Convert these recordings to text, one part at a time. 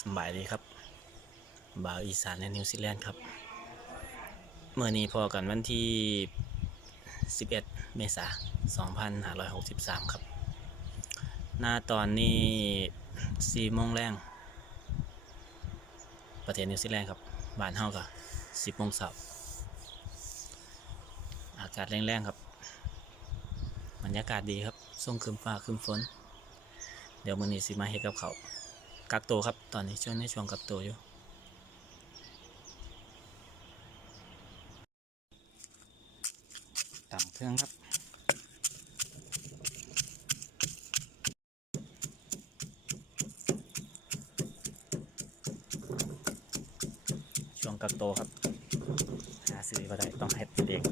สบายดีครับ บ่าวอีสานในนิวซีแลนด์ครับ เมื่อนี้พอกันวันที่ 11 เมษายน2563 ครับ หน้าตอนนี้4โมงแรง ประเทศนิวซีแลนด์ครับ บ้านเฮาก็10โมงเช้าอากาศแรงๆครับ บรรยากาศดีครับส่งคืมฟ้าคืมฝน เดี๋ยวมื้อนี้สิมาเฮ็ดกับเขา กักตัวครับ ตอนนี้ช่วงในช่วงกักตัวอยู่ต่ำเครื่องครับช่วงกักตัวครับ หาซื้อมาได้ต้องเฮ็ดเอง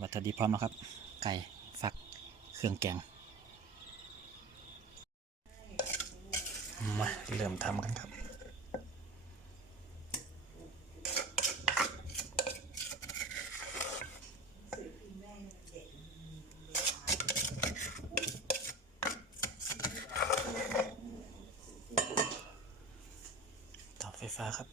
วัตถุดิบพร้อมแล้วครับ ไก่ฝัก เครื่องแกง มา เริ่มทำกันครับต่อไฟฟ้าครับ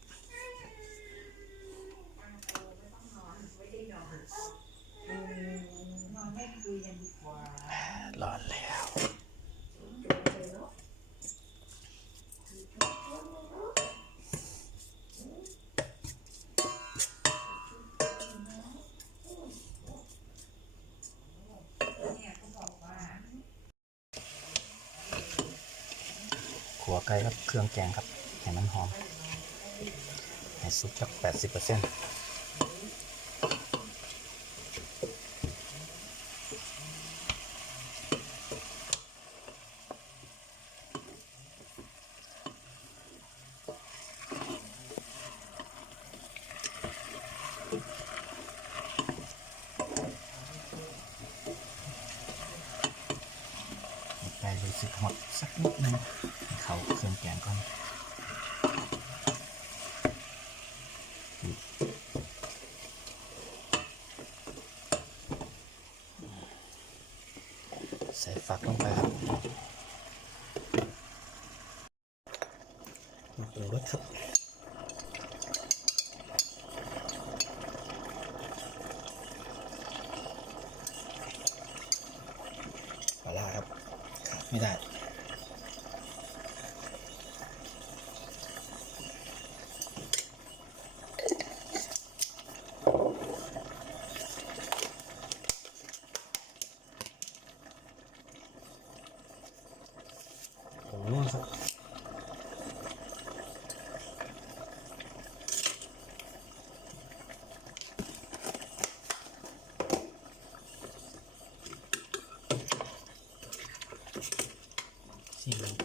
วไก่ครับเครื่องแกงครับให้มันหอมให้สุกสักแปดสิบเปอร์เซ็นต์ไก่รู้สึกหดสักนิดนึง เขาเครื่องแกงก่อนใส่ฝักลงไปครับมาปรุงรสครับปลาร้าครับ ไม่ได้ ผงนัวครับที่มัน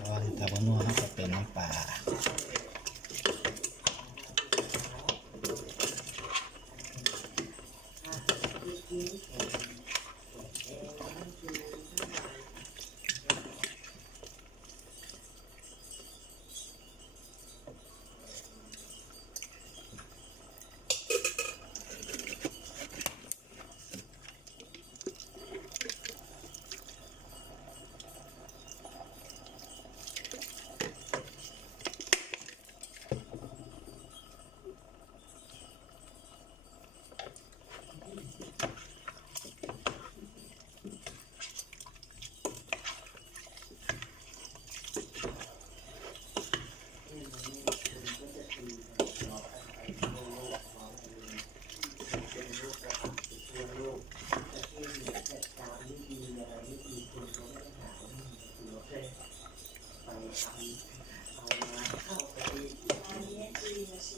เสร็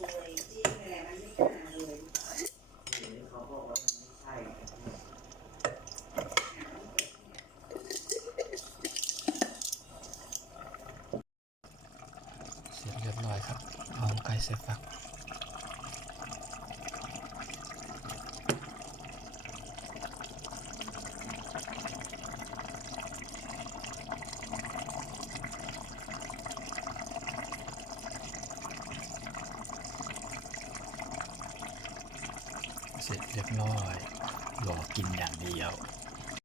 จเรียบร้อยครับเอาไก่ใส่ฝัก เสร็จเรียบร้อยรอกินอย่างเดียว